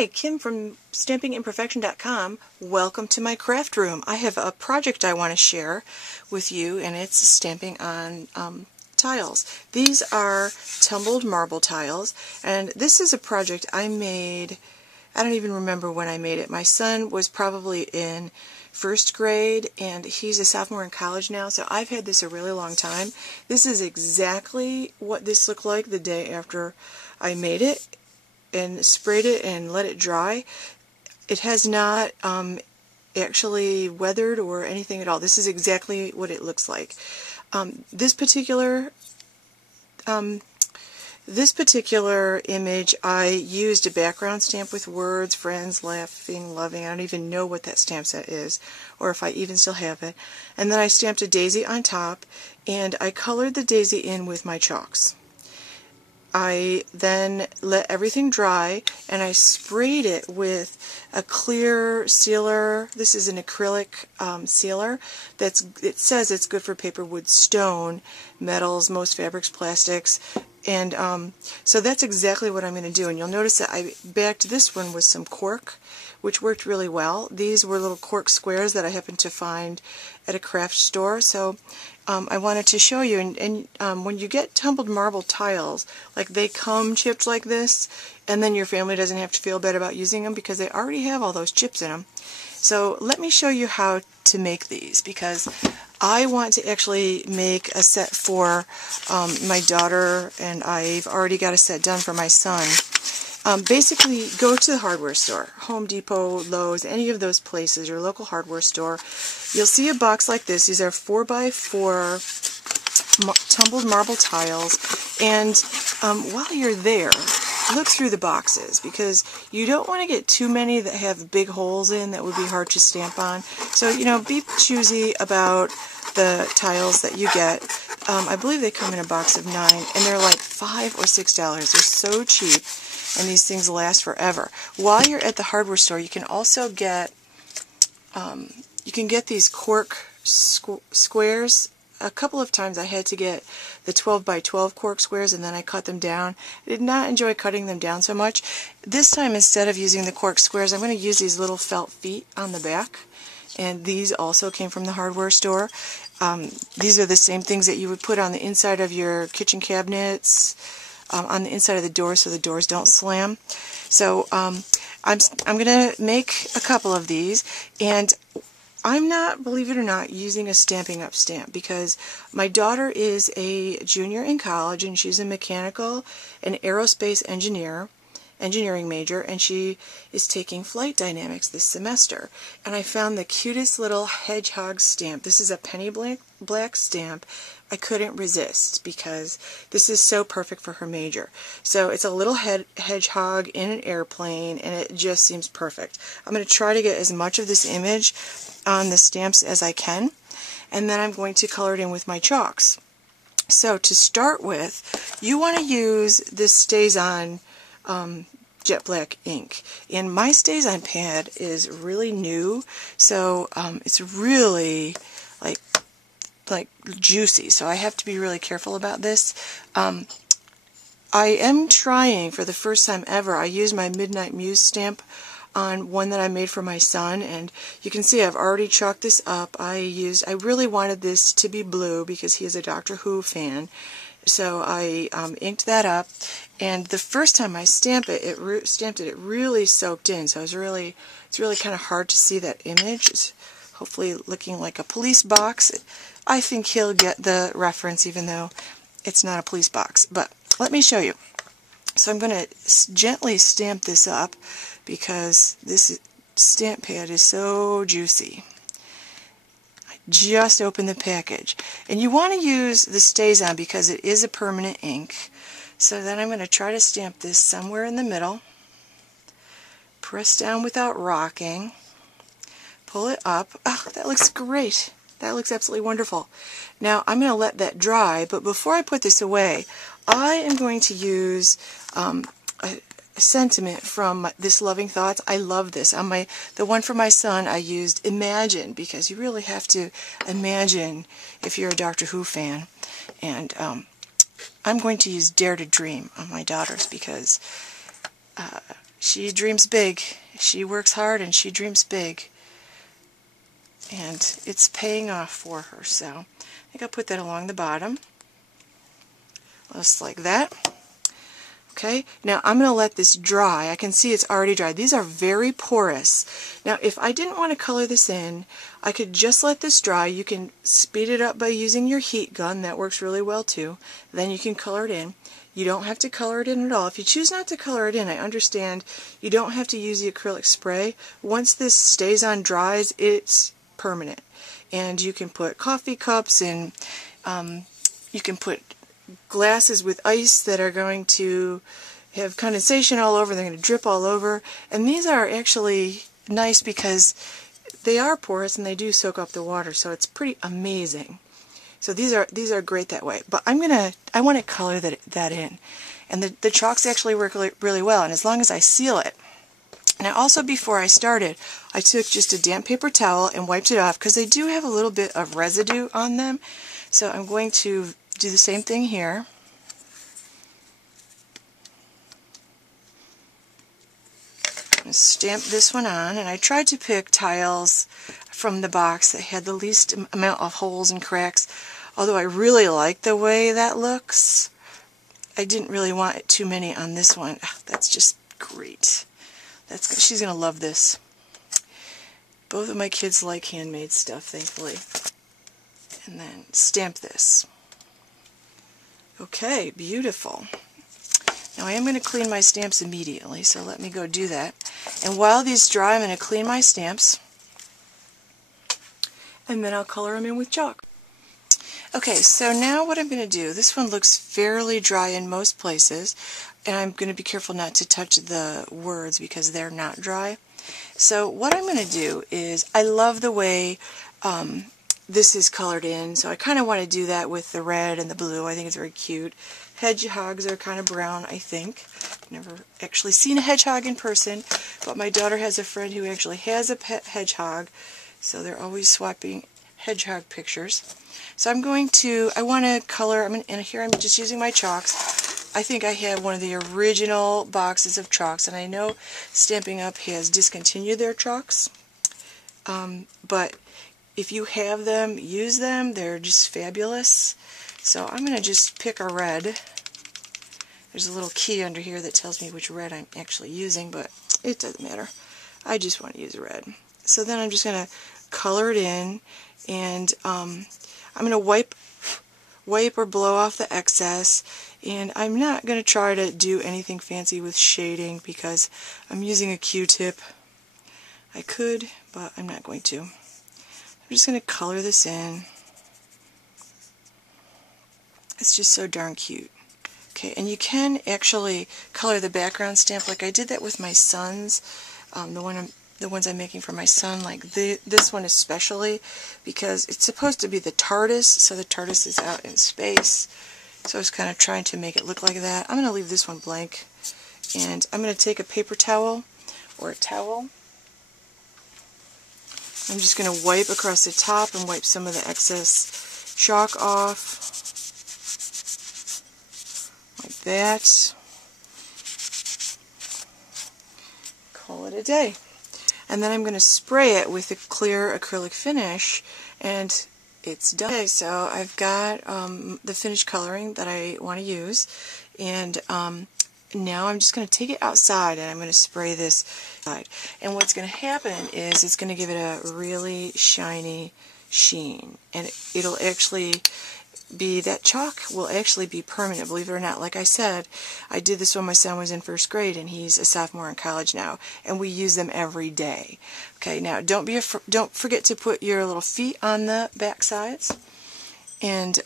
Hi, Kim from stampingimperfection.com. Welcome to my craft room. I have a project I want to share with you, and it's stamping on tiles. These are tumbled marble tiles, and this is a project I made. I don't even remember when I made it. My son was probably in first grade, and he's a sophomore in college now, so I've had this a really long time. This is exactly what this looked like the day after I made it and sprayed it and let it dry. It has not actually weathered or anything at all. This is exactly what it looks like. This particular image, I used a background stamp with words, friends, laughing, loving. I don't even know what that stamp set is, or if I even still have it. And then I stamped a daisy on top, and I colored the daisy in with my chalks. I then let everything dry, and I sprayed it with a clear sealer. This is an acrylic sealer. It says it's good for paper, wood, stone, metals, most fabrics, plastics. And so that's exactly what I'm going to do. And you'll notice that I backed this one with some cork, which worked really well. These were little cork squares that I happened to find at a craft store. So I wanted to show you. And when you get tumbled marble tiles, like they come chipped like this, and then your family doesn't have to feel bad about using them because they already have all those chips in them. So let me show you how to make these, because I want to actually make a set for my daughter, and I've already got a set done for my son. Basically, go to the hardware store, Home Depot, Lowe's, any of those places, your local hardware store. You'll see a box like this. These are 4x4 tumbled marble tiles, and while you're there, look through the boxes, because you don't want to get too many that have big holes in that would be hard to stamp on. So, you know, be choosy about the tiles that you get. I believe they come in a box of 9, and they're like $5 or $6. They're so cheap, and these things last forever. While you're at the hardware store, you can also get these cork squares. A couple of times I had to get the 12x12 cork squares, and then I cut them down. I did not enjoy cutting them down so much. This time, instead of using the cork squares, I'm going to use these little felt feet on the back. And these also came from the hardware store. These are the same things that you would put on the inside of your kitchen cabinets, on the inside of the door so the doors don't slam. So I'm going to make a couple of these, and I'm not, believe it or not, using a Stampin' Up! Stamp, because my daughter is a junior in college, and she's a mechanical and aerospace engineering major, and she is taking flight dynamics this semester. And I found the cutest little hedgehog stamp. This is a penny black stamp. I couldn't resist, because this is so perfect for her major. So it's a little hedgehog in an airplane, and it just seems perfect. I'm going to try to get as much of this image on the stamps as I can, and then I'm going to color it in with my chalks. So to start with, you want to use this StazOn jet black ink, and my StazOn pad is really new, so it's really like juicy, so I have to be really careful about this. I am trying for the first time ever. I used my Midnight Muse stamp on one that I made for my son, and you can see I've already chalked this up. I really wanted this to be blue because he is a Doctor Who fan, so I inked that up, and the first time I stamped it, it really soaked in, so it's really kind of hard to see that image. It's hopefully looking like a police box. I think he'll get the reference, even though it's not a police box. But let me show you. So I'm going to gently stamp this up, because this stamp pad is so juicy. I just opened the package. And you want to use the StazOn because it is a permanent ink. So then I'm going to try to stamp this somewhere in the middle. Press down without rocking. Pull it up. Oh, that looks great. That looks absolutely wonderful. Now I'm going to let that dry, but before I put this away, I am going to use a sentiment from this Loving Thoughts. I love this. On the one for my son, I used Imagine, because you really have to imagine if you're a Doctor Who fan. And I'm going to use Dare to Dream on my daughters, because she dreams big. She works hard and she dreams big. And it's paying off for her. So I think I'll put that along the bottom. Just like that. Okay, now I'm going to let this dry. I can see it's already dry. These are very porous. Now if I didn't want to color this in, I could just let this dry. You can speed it up by using your heat gun. That works really well too. Then you can color it in. You don't have to color it in at all. If you choose not to color it in, I understand you don't have to use the acrylic spray. Once this StazOn dries, it's permanent. And you can put coffee cups and you can put glasses with ice that are going to have condensation all over. They're going to drip all over. And these are actually nice because they are porous and they do soak up the water, so it's pretty amazing. So these are great that way. But I want to color that in. And the chalks actually work really well, and as long as I seal it. Now also before I started, I took just a damp paper towel and wiped it off because they do have a little bit of residue on them. So I'm going to do the same thing here. Stamp this one on, and I tried to pick tiles from the box that had the least amount of holes and cracks. Although I really like the way that looks, I didn't really want too many on this one. That's just great. She's gonna love this. Both of my kids like handmade stuff, thankfully. And then stamp this. Okay, beautiful. Now I am going to clean my stamps immediately, so let me go do that. And while these dry, I'm going to clean my stamps, and then I'll color them in with chalk. Okay, so now what I'm going to do, this one looks fairly dry in most places, and I'm going to be careful not to touch the words because they're not dry. So what I'm going to do is, I love the way this is colored in, so I kind of want to do that with the red and the blue. I think it's very cute. Hedgehogs are kind of brown, I think. I've never actually seen a hedgehog in person, but my daughter has a friend who actually has a pet hedgehog, so they're always swapping hedgehog pictures. So I want to color, and here I'm just using my chalks. I think I have one of the original boxes of chalks, and I know Stampin' Up! Has discontinued their chalks, but if you have them, use them. They're just fabulous. So I'm going to just pick a red. There's a little key under here that tells me which red I'm actually using, but it doesn't matter. I just want to use red. So then I'm just going to color it in, and I'm going to wipe or blow off the excess, and I'm not going to try to do anything fancy with shading because I'm using a Q-tip. I could, but I'm not going to. I'm just going to color this in. It's just so darn cute. Okay, and you can actually color the background stamp, like I did that with my son's, the ones I'm making for my son, like this one especially, because it's supposed to be the TARDIS, so the TARDIS is out in space. So I was kind of trying to make it look like that. I'm going to leave this one blank, and I'm going to take a paper towel or a towel. I'm just going to wipe across the top and wipe some of the excess chalk off. Like that. Call it a day. And then I'm going to spray it with a clear acrylic finish, and it's done. Okay, so I've got the finished coloring that I want to use, and now I'm just going to take it outside and I'm going to spray this side. And what's going to happen is it's going to give it a really shiny sheen, and it'll actually be, that chalk will actually be permanent, believe it or not. Like I said, I did this when my son was in first grade, and he's a sophomore in college now, and we use them every day. Okay, now don't forget to put your little feet on the back sides, and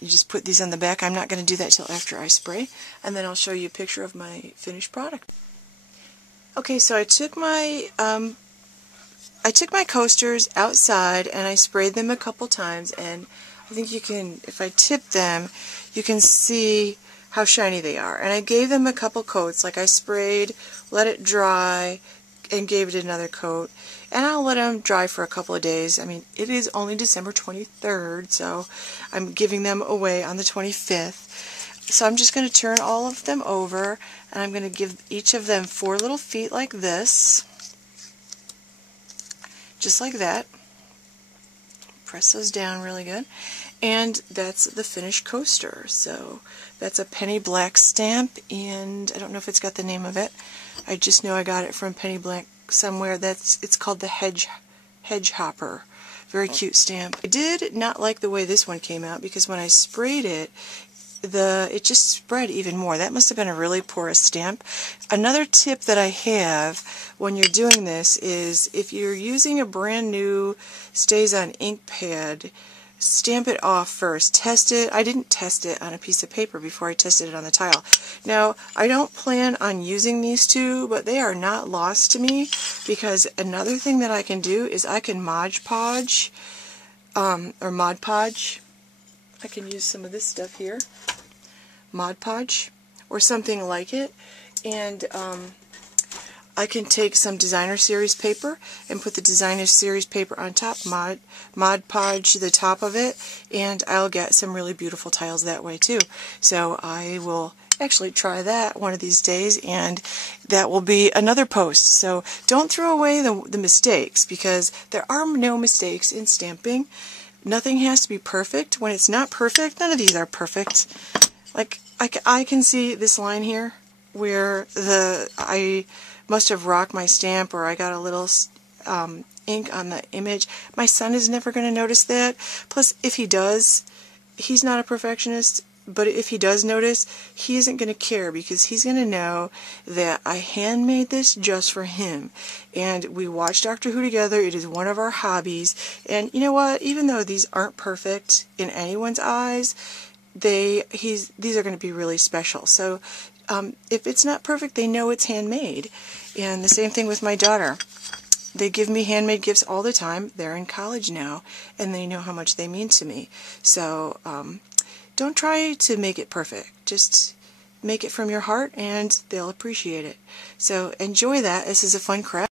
you just put these on the back. I'm not going to do that till after I spray, and then I'll show you a picture of my finished product. Okay, so I took my coasters outside and I sprayed them a couple times, and I think you can, if I tip them, you can see how shiny they are. And I gave them a couple coats, like I sprayed, let it dry, and gave it another coat. And I'll let them dry for a couple of days. I mean, it is only December 23rd, so I'm giving them away on the 25th. So I'm just going to turn all of them over, and I'm going to give each of them 4 little feet like this. Just like that. Press those down really good. And that's the finished coaster. So that's a penny black stamp, and I don't know if it's got the name of it. I just know I got it from Penny Black somewhere. It's called the Hedgehopper. Very cute stamp. I did not like the way this one came out because when I sprayed it, it just spread even more. That must have been a really porous stamp. Another tip that I have when you're doing this is if you're using a brand new StazOn Ink Pad, stamp it off first. Test it. I didn't test it on a piece of paper before I tested it on the tile. Now, I don't plan on using these two, but they are not lost to me, because another thing that I can do is I can Mod Podge, or Mod Podge. I can use some of this stuff here, Mod Podge, or something like it, and I can take some designer series paper and put the designer series paper on top, Mod Podge the top of it, and I'll get some really beautiful tiles that way too. So I will actually try that one of these days, and that will be another post. So don't throw away the mistakes, because there are no mistakes in stamping. Nothing has to be perfect. When it's not perfect, none of these are perfect. Like, I can see this line here where I must have rocked my stamp, or I got a little ink on the image. My son is never going to notice that. Plus, if he does, he's not a perfectionist, but if he does notice, he isn't going to care, because he's going to know that I handmade this just for him. And we watch Doctor Who together. It is one of our hobbies. And you know what? Even though these aren't perfect in anyone's eyes, these are going to be really special. So if it's not perfect, they know it's handmade. And the same thing with my daughter. They give me handmade gifts all the time. They're in college now, and they know how much they mean to me. So don't try to make it perfect. Just make it from your heart, and they'll appreciate it. So enjoy that. This is a fun craft.